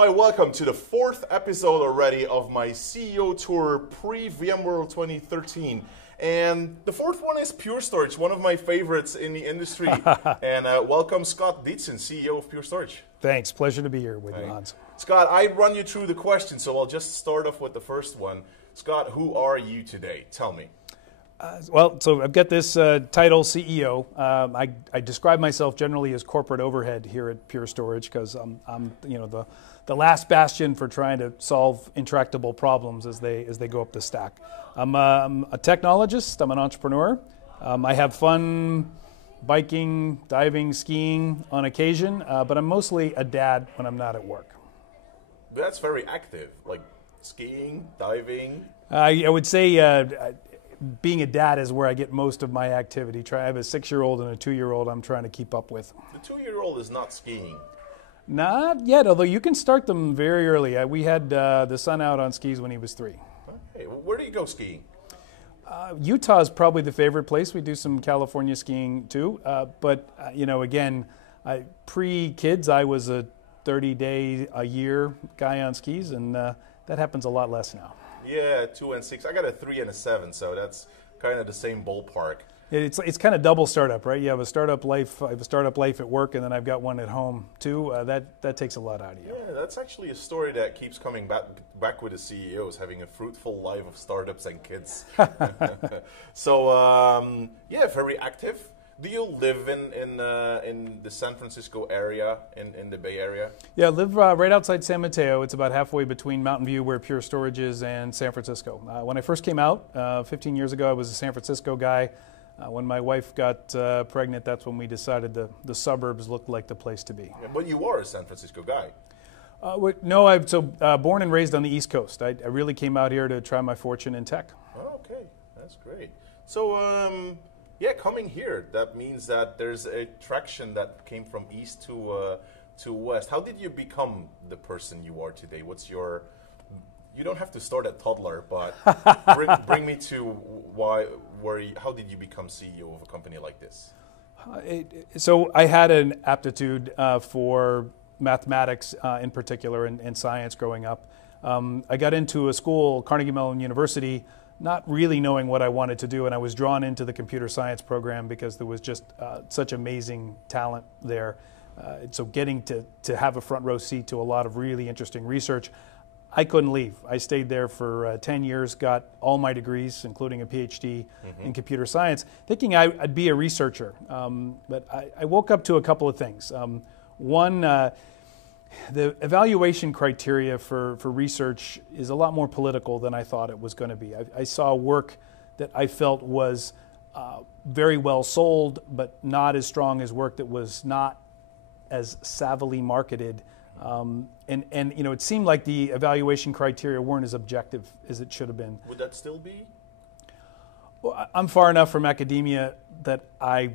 Hi, welcome to the 4th episode already of my CEO tour pre-VMworld 2013. And the 4th one is PureStorage, one of my favorites in the industry. And welcome Scott Dietzen, CEO of PureStorage. Thanks, pleasure to be here with you, Hans. Scott, I run you through the questions, so I'll just start off with the first one. Scott, who are you today? Tell me. So I've got this title, CEO. I describe myself generally as corporate overhead here at PureStorage because I'm the last bastion for trying to solve intractable problems as they go up the stack. I'm a technologist. I'm an entrepreneur. I have fun biking, diving, skiing on occasion, but I'm mostly a dad when I'm not at work. That's very active, like skiing, diving. I would say being a dad is where I get most of my activity. I have a 6-year-old and a 2-year-old I'm trying to keep up with. The 2-year-old is not skiing. Not yet, although you can start them very early. We had the son out on skis when he was 3. Okay, well, where do you go skiing? Utah is probably the favorite place. We do some California skiing too. But again, pre-kids, I was a 30-day-a-year guy on skis, and that happens a lot less now. Yeah, 2 and 6. I got a 3 and a 7, so that's kind of the same ballpark. It's kind of double startup, right? You have a startup life. I have a startup life at work, and then I've got one at home too. That takes a lot out of you. Yeah, that's actually a story that keeps coming back with the CEOs, having a fruitful life of startups and kids. So yeah, very active. Do you live in the San Francisco area, in the Bay Area? Yeah, I live right outside San Mateo. It's about halfway between Mountain View, where PureStorage is, and San Francisco. When I first came out 15 years ago, I was a San Francisco guy. When my wife got pregnant, that's when we decided the suburbs looked like the place to be. Yeah, but you are a San Francisco guy. No, I'm born and raised on the East Coast. I really came out here to try my fortune in tech. Oh, okay, that's great. So, yeah, coming here, that means that there's a traction that came from east to west. How did you become the person you are today? What's your... You don't have to start at toddler, but bring me to how did you become CEO of a company like this? So I had an aptitude for mathematics in particular and science growing up. I got into a school, Carnegie Mellon University, not really knowing what I wanted to do, and I was drawn into the computer science program because there was just such amazing talent there. So getting to have a front row seat to a lot of really interesting research, I couldn't leave. I stayed there for 10 years, got all my degrees, including a PhD in computer science, thinking I'd be a researcher. But I woke up to a couple of things. One, the evaluation criteria for research is a lot more political than I thought it was going to be. I saw work that I felt was very well sold, but not as strong as work that was not as savvily marketed. And it seemed like the evaluation criteria weren't as objective as it should have been. Would that still be? Well, I'm far enough from academia that I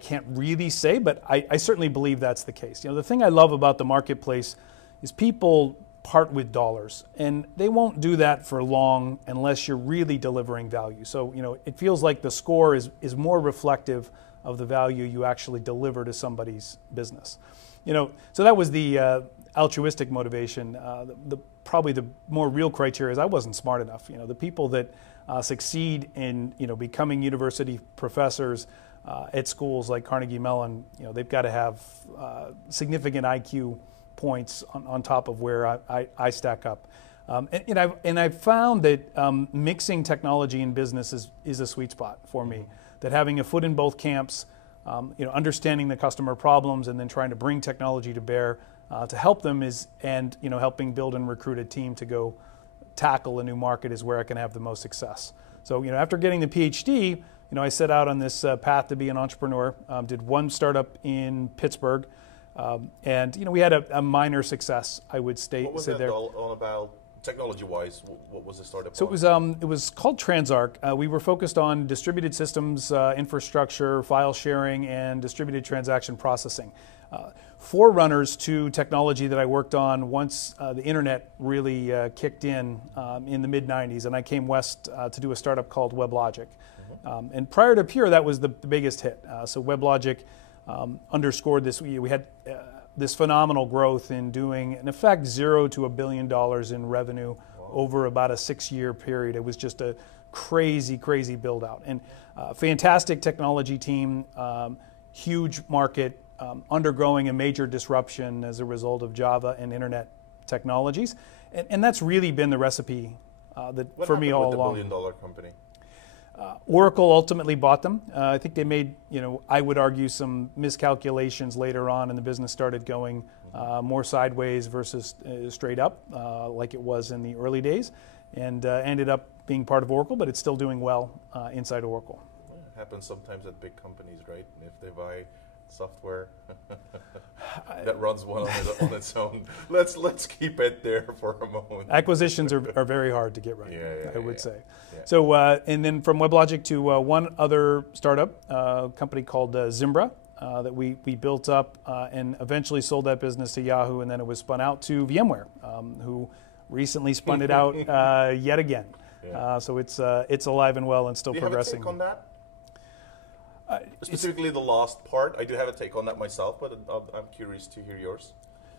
can't really say, but I certainly believe that's the case. The thing I love about the marketplace is people part with dollars, and they won't do that for long unless you're really delivering value. So, it feels like the score is more reflective of the value you actually deliver to somebody's business. So that was the altruistic motivation. Probably the more real criteria is I wasn't smart enough. The people that succeed in becoming university professors at schools like Carnegie Mellon, they've got to have significant IQ points on top of where I stack up. And I've found that mixing technology and business is a sweet spot for me. That having a foot in both camps, understanding the customer problems and then trying to bring technology to bear to help them and helping build and recruit a team to go tackle a new market is where I can have the most success. So, after getting the PhD, I set out on this path to be an entrepreneur. Did one startup in Pittsburgh, and we had a minor success, I would say. What was that all about? Technology-wise, what was the startup? So it was called TransArc. We were focused on distributed systems, infrastructure, file sharing, and distributed transaction processing. Forerunners to technology that I worked on once the internet really kicked in the mid-90s, and I came west to do a startup called Weblogic. And prior to Pure, that was the biggest hit. So Weblogic underscored this. We had this phenomenal growth in doing, in effect, $0 to $1 billion in revenue over about a 6-year period. It was just a crazy, crazy build out. And fantastic technology team, huge market, undergoing a major disruption as a result of Java and internet technologies. And that's really been the recipe for me all along. What happened with the $1 billion company? Oracle ultimately bought them. I think they made, I would argue, some miscalculations later on, and the business started going more sideways versus straight up, like it was in the early days, and ended up being part of Oracle, but it's still doing well inside Oracle. Well, it happens sometimes at big companies, right? If they buy software that runs one on its own, let's keep it there for a moment. Acquisitions are very hard to get right, I would say. Yeah. So, and then from Weblogic to one other startup, company called Zimbra, that we built up and eventually sold that business to Yahoo, and then it was spun out to VMware, who recently spun it out yet again. Yeah. So it's alive and well and still progressing. Do you have a take on that? Specifically the last part. I do have a take on that myself, but I'm curious to hear yours.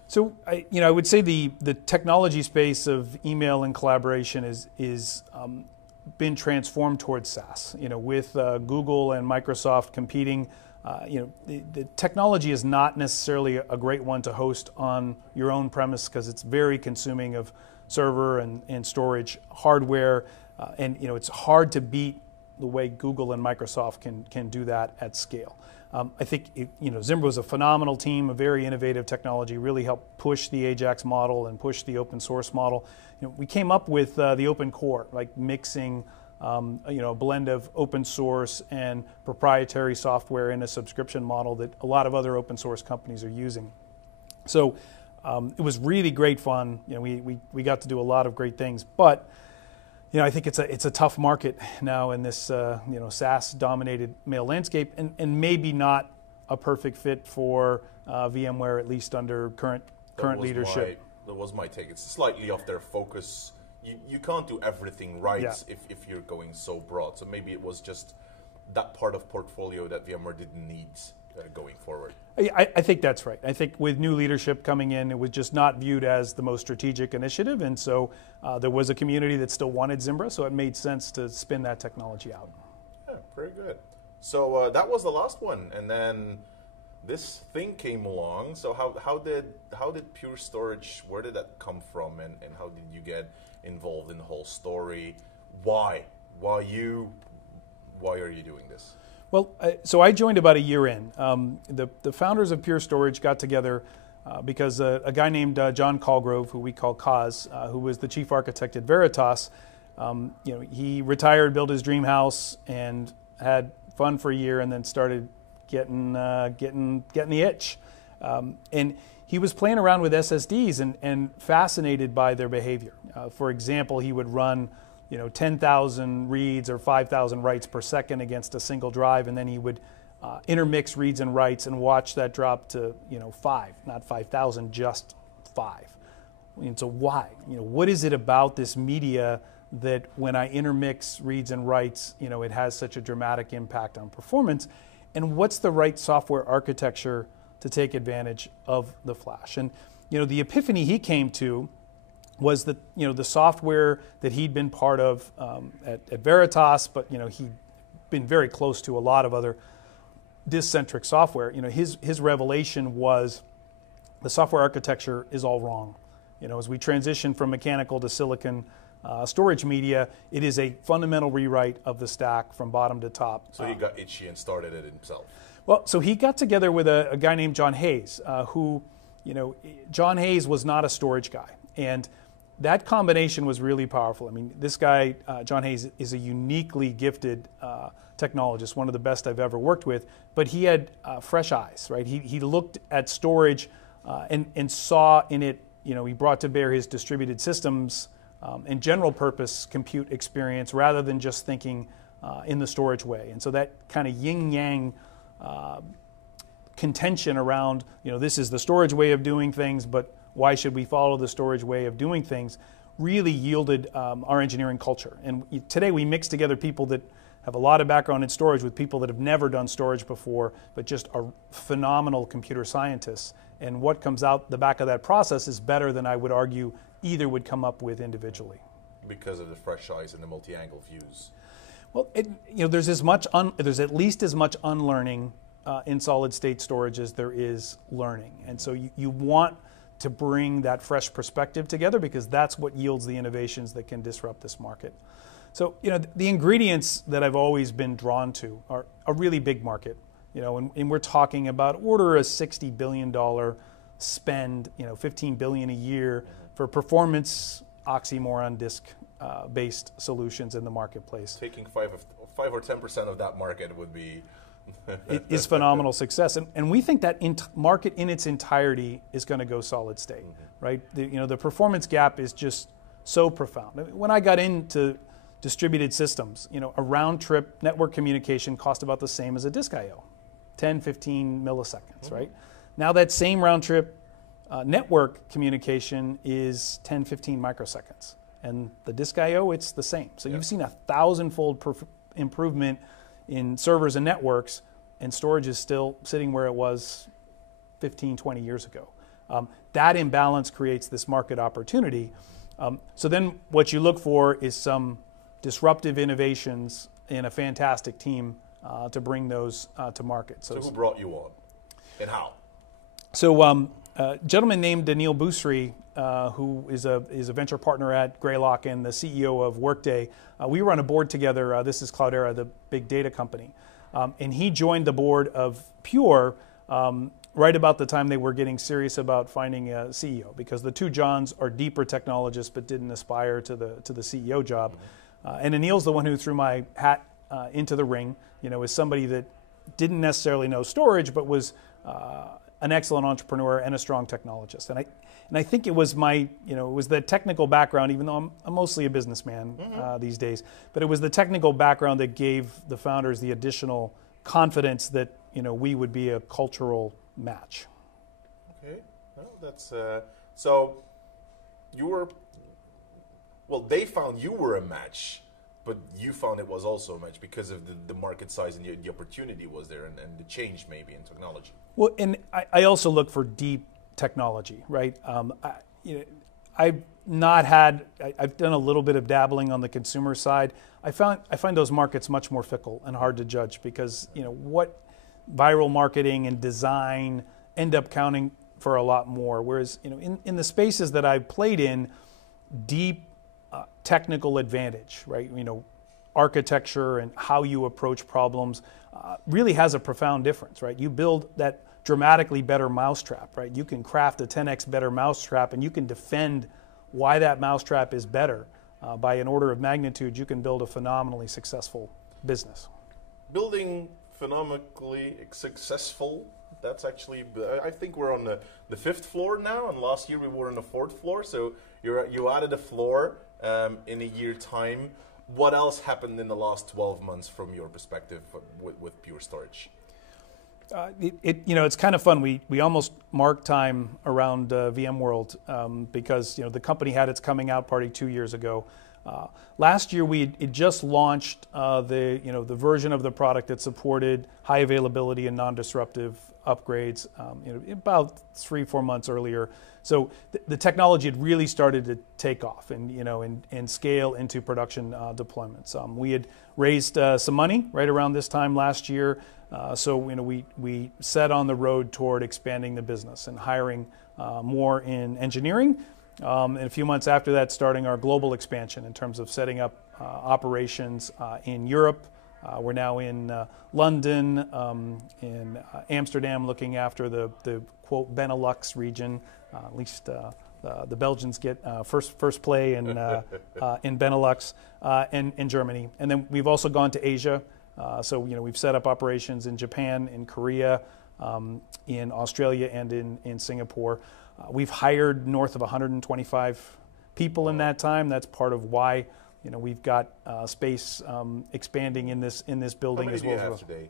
So I would say the technology space of email and collaboration is been transformed towards SaaS. With Google and Microsoft competing, the technology is not necessarily a great one to host on your own premise because it's very consuming of server and storage hardware, and it's hard to beat the way Google and Microsoft can do that at scale. I think Zimbra was a phenomenal team, a very innovative technology, really helped push the Ajax model and push the open source model. We came up with the open core, like mixing a blend of open source and proprietary software in a subscription model that a lot of other open source companies are using. So it was really great fun. We got to do a lot of great things, but I think it's a tough market now in this SaaS-dominated mail landscape, and maybe not a perfect fit for VMware, at least under current leadership. That was my take. It's slightly off their focus. You can't do everything right if you're going so broad. So maybe it was just that part of portfolio that VMware didn't need going forward. I think that's right. I think with new leadership coming in, it was just not viewed as the most strategic initiative, and so there was a community that still wanted Zimbra, so it made sense to spin that technology out. Yeah, very good. So that was the last one, and then this thing came along. So how did PureStorage, where did that come from, and how did you get involved in the whole story? Why are you doing this? Well, so I joined about a year in. The founders of PureStorage got together because a guy named John Colgrove, who we call Kaz, who was the chief architect at Veritas, he retired, built his dream house, and had fun for a year, and then started getting the itch. And he was playing around with SSDs and fascinated by their behavior. For example, he would run 10,000 reads or 5,000 writes per second against a single drive, and then he would intermix reads and writes and watch that drop to 5, not 5,000, just 5. And so why? What is it about this media that when I intermix reads and writes, it has such a dramatic impact on performance? And what's the right software architecture to take advantage of the flash? And the epiphany he came to was that the software that he'd been part of at Veritas, but he'd been very close to a lot of other disk-centric software. His revelation was the software architecture is all wrong. As we transition from mechanical to silicon storage media, it is a fundamental rewrite of the stack from bottom to top. So he got itchy and started it himself. Well, so he got together with a guy named John Hayes, who, John Hayes was not a storage guy, and that combination was really powerful. I mean, this guy, John Hayes, is a uniquely gifted technologist, one of the best I've ever worked with, but he had fresh eyes, right? He looked at storage and saw in it, he brought to bear his distributed systems and general purpose compute experience rather than just thinking in the storage way. And so that kind of yin-yang contention around, this is the storage way of doing things, but why should we follow the storage way of doing things, really yielded our engineering culture. And today we mix together people that have a lot of background in storage with people that have never done storage before, but just are phenomenal computer scientists. And what comes out the back of that process is better than I would argue either would come up with individually. Because of the fresh eyes and the multi-angle views. Well, there's at least as much unlearning in solid state storage as there is learning. And so you want to bring that fresh perspective together because that's what yields the innovations that can disrupt this market. So, the ingredients that I've always been drawn to are a really big market, and we're talking about order a $60 billion spend, $15 billion a year for performance oxymoron disk based solutions in the marketplace. Taking 5 or 10% of that market would be it is phenomenal success, and we think that market in its entirety is going to go solid state, right? The performance gap is just so profound. When I got into distributed systems, a round trip network communication cost about the same as a disk I/O, 10, 15 milliseconds, right? Now that same round trip network communication is 10, 15 microseconds, and the disk I/O, it's the same. So you've seen a 1,000-fold improvement in servers and networks, and storage is still sitting where it was 15, 20 years ago. That imbalance creates this market opportunity. So then what you look for is some disruptive innovations in a fantastic team to bring those to market. So who brought you on, and how? So a gentleman named Anil Busri, who is a venture partner at Greylock and the CEO of Workday, we were on a board together. This is Cloudera, the big data company. And he joined the board of Pure right about the time they were getting serious about finding a CEO, because the two Johns are deeper technologists but didn't aspire to the CEO job. And Anil's the one who threw my hat into the ring, as somebody that didn't necessarily know storage but was an excellent entrepreneur and a strong technologist. And I think it was it was the technical background, even though I'm mostly a businessman these days, but it was the technical background that gave the founders the additional confidence that, we would be a cultural match. Okay, well, that's, so you were, they found you were a match, but you found it was also a match because of the market size and the opportunity was there and the change maybe in technology. Well, and I also look for deep technology, right? I've done a little bit of dabbling on the consumer side. I find those markets much more fickle and hard to judge because, what viral marketing and design end up counting for a lot more. Whereas, in the spaces that I've played in, deep technical advantage, right? Architecture and how you approach problems really has a profound difference, right? You build that dramatically better mousetrap, right? You can craft a 10x better mousetrap, and you can defend why that mousetrap is better. By an order of magnitude, you can build a phenomenally successful business. Building phenomenally successful, that's actually, I think we're on the 5th floor now, and last year we were on the 4th floor, so you added a floor in a year time. What else happened in the last 12 months from your perspective with PureStorage? It's kind of fun. We almost marked time around VMworld because the company had its coming out party 2 years ago. Last year it just launched the version of the product that supported high availability and non-disruptive upgrades. About 3-4 months earlier. So the technology had really started to take off and scale into production deployments. We had raised some money right around this time last year. So we set on the road toward expanding the business and hiring more in engineering. And a few months after that, starting our global expansion in terms of setting up operations in Europe. We're now in London, in Amsterdam, looking after the quote Benelux region. At least the Belgians get first play in Benelux and in Germany. And then we've also gone to Asia. So we've set up operations in Japan, in Korea, in Australia, and in Singapore. We've hired north of 125 people in that time. That's part of why we've got space expanding in this building as well. How many do you have today?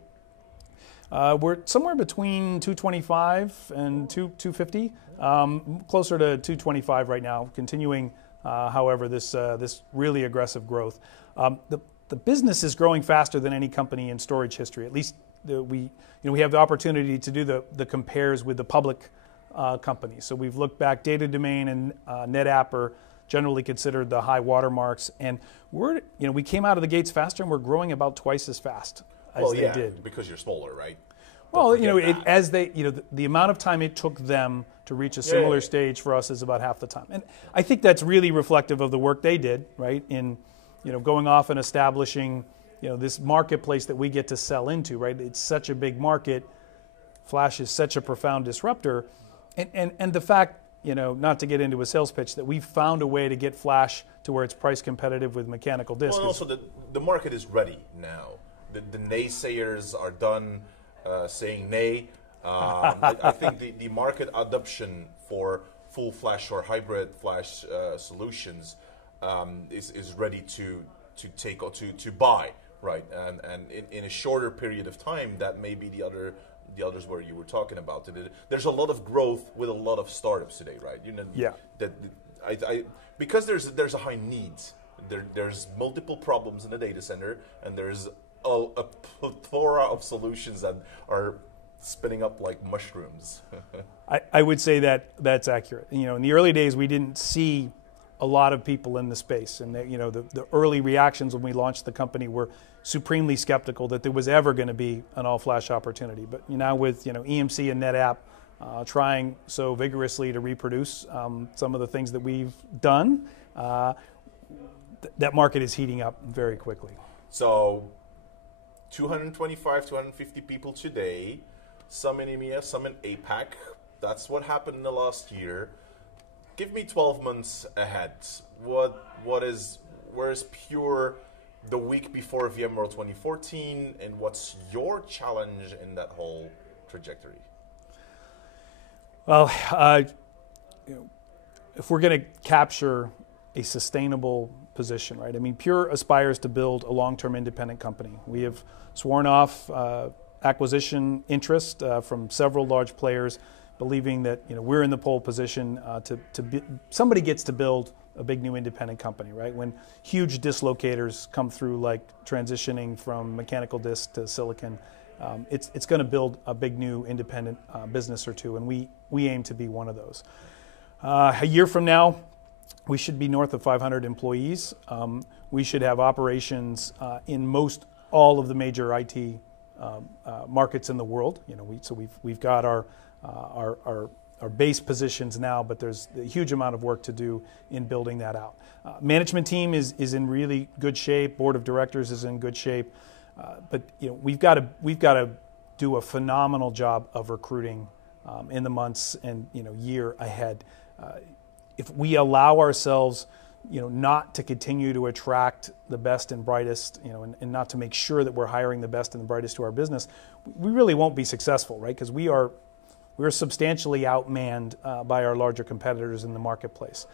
We're somewhere between 225 and 250, closer to 225 right now. Continuing, however, this really aggressive growth. the business is growing faster than any company in storage history. At least we have the opportunity to do the compares with the public companies. So we've looked back. Data Domain and NetApp are generally considered the high watermarks, and we came out of the gates faster, and we're growing about twice as fast as they did. Because you're smaller, right? Well, the amount of time it took them to reach a similar stage for us is about half the time, and I think that's really reflective of the work they did, right? In going off and establishing this marketplace that we get to sell into, right? It's such a big market. Flash is such a profound disruptor, and the fact, not to get into a sales pitch, that we've found a way to get Flash to where it's price competitive with mechanical disk. Well, also the market is ready now. The naysayers are done saying nay. I think the market adoption for full Flash or hybrid Flash solutions is ready to take or to buy, right? And in a shorter period of time, that may be the others where you were talking about. There's a lot of growth with a lot of startups today, right? Because there's a high need. There's multiple problems in the data center, and there's a plethora of solutions that are spinning up like mushrooms. I would say that's accurate. In the early days, we didn't see a lot of people in the space, and the early reactions when we launched the company were supremely skeptical that there was ever going to be an all-flash opportunity. But now with EMC and NetApp trying so vigorously to reproduce some of the things that we've done, that market is heating up very quickly. So 225, 250 people today, some in EMEA, some in APAC. That's what happened in the last year. Give me 12 months ahead. Where's Pure the week before VMworld 2014, and what's your challenge in that whole trajectory? Well, if we're going to capture a sustainable position, right? I mean, Pure aspires to build a long-term independent company. We have sworn off acquisition interest from several large players, believing that we're in the pole position somebody gets to build a big new independent company, right? When huge dislocators come through, like transitioning from mechanical disk to silicon, it's going to build a big new independent business or two, and we aim to be one of those. A year from now, we should be north of 500 employees. We should have operations in all of the major IT markets in the world. We've got our base positions now, but there's a huge amount of work to do in building that out. Management team is in really good shape. Board of directors is in good shape, but we've got to do a phenomenal job of recruiting in the months and year ahead. If we allow ourselves, not to continue to attract the best and brightest, and not to make sure that we're hiring the best and the brightest to our business, we really won't be successful, right? Because we're substantially outmanned by our larger competitors in the marketplace.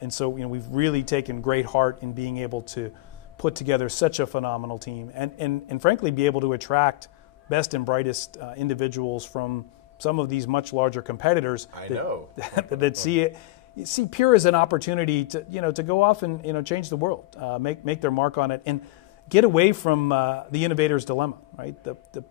And so we've really taken great heart in being able to put together such a phenomenal team and frankly be able to attract best and brightest individuals from some of these much larger competitors that see Pure as an opportunity to go off and change the world, make their mark on it, and get away from the innovator's dilemma, right?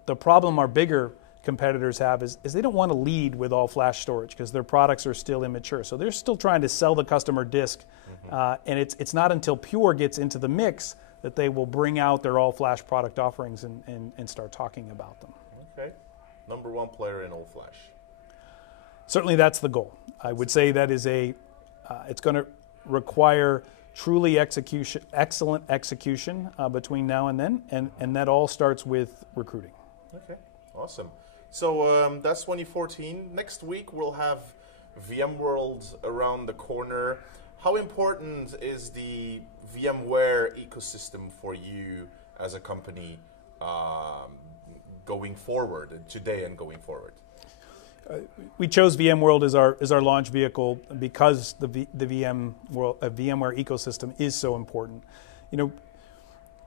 The problem our bigger competitors have is they don't want to lead with all flash storage because their products are still immature. So they're still trying to sell the customer disk, and it's not until Pure gets into the mix that they will bring out their all flash product offerings and start talking about them. Okay, number one player in all flash. Certainly that's the goal. I would say that is it's going to require truly excellent execution between now and then, and that all starts with recruiting. Okay, awesome. So that's 2014. Next week we'll have VMworld around the corner. How important is the VMware ecosystem for you as a company going forward, today and going forward? We chose VMworld as our launch vehicle because the VMware ecosystem is so important.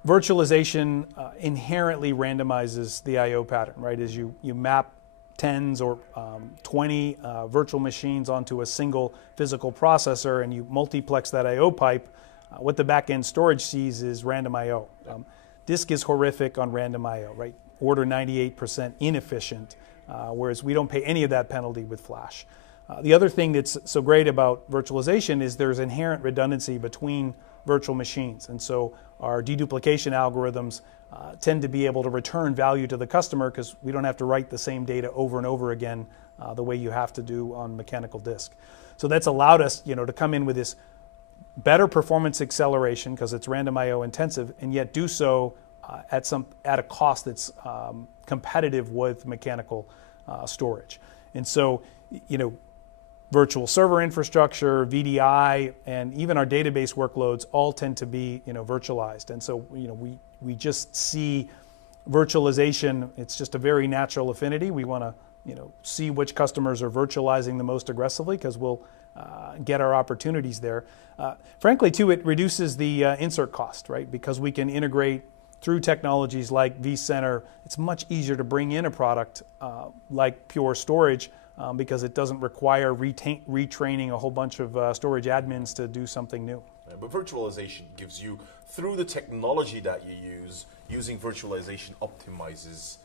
Virtualization inherently randomizes the I/O pattern, right? As you map tens or 20 virtual machines onto a single physical processor and you multiplex that I/O pipe, what the back-end storage sees is random I/O. Disk is horrific on random I/O, right? Order 98% inefficient, whereas we don't pay any of that penalty with flash. The other thing that's so great about virtualization is there's inherent redundancy between virtual machines, and so our deduplication algorithms tend to be able to return value to the customer because we don't have to write the same data over and over again the way you have to do on mechanical disk. So that's allowed us, to come in with this better performance acceleration because it's random I/O intensive, and yet do so at a cost that's competitive with mechanical storage. And so, virtual server infrastructure, VDI, and even our database workloads all tend to be, virtualized. And so, we just see virtualization. It's just a very natural affinity. We want to, see which customers are virtualizing the most aggressively because we'll get our opportunities there. Frankly, too, it reduces the insert cost, right? Because we can integrate through technologies like vCenter. It's much easier to bring in a product like PureStorage because it doesn't require retraining a whole bunch of storage admins to do something new. Yeah, but virtualization gives you, through the technology that you use, using virtualization optimizes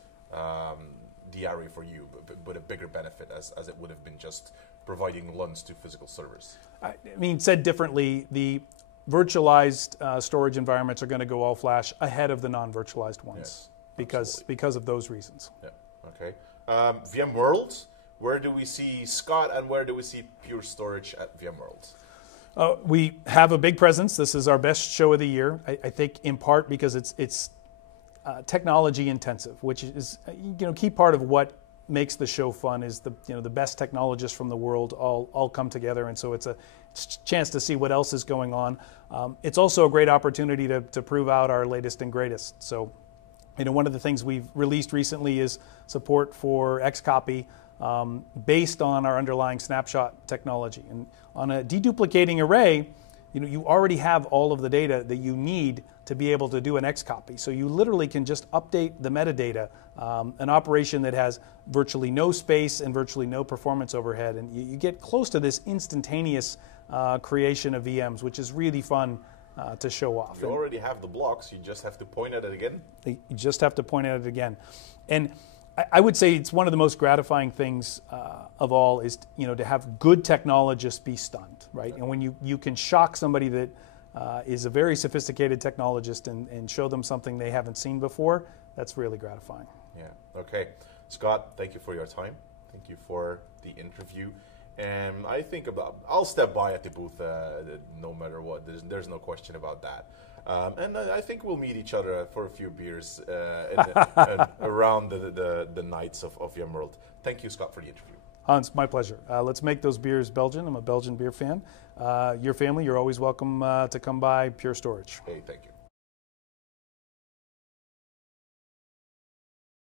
the array for you, but a bigger benefit as it would have been just providing LUNs to physical servers. I mean, said differently, the virtualized storage environments are going to go all flash ahead of the non-virtualized ones because of those reasons. Yeah. Okay. VMworld. Where do we see Scott and where do we see PureStorage at VMworld? We have a big presence. This is our best show of the year. I think in part because it's technology intensive, which is key part of what makes the show fun is the best technologists from the world all come together, and so it's a chance to see what else is going on. It's also a great opportunity to prove out our latest and greatest. So, one of the things we've released recently is support for Xcopy based on our underlying snapshot technology. And on a deduplicating array, you already have all of the data that you need to be able to do an Xcopy. So you literally can just update the metadata, an operation that has virtually no space and virtually no performance overhead. And you get close to this instantaneous creation of VMs, which is really fun to show off. You already have the blocks, you just have to point at it again? You just have to point at it again. And I would say it's one of the most gratifying things of all is to have good technologists be stunned, right? And when you can shock somebody that is a very sophisticated technologist and show them something they haven't seen before, that's really gratifying. Yeah. Okay. Scott, thank you for your time. Thank you for the interview. And I think I'll step by at the booth no matter what. There's no question about that. And I think we'll meet each other for a few beers around the nights of VMworld. Thank you, Scott, for the interview. Hans, my pleasure. Let's make those beers Belgian. I'm a Belgian beer fan. Your family, you're always welcome to come by PureStorage. Hey, thank you.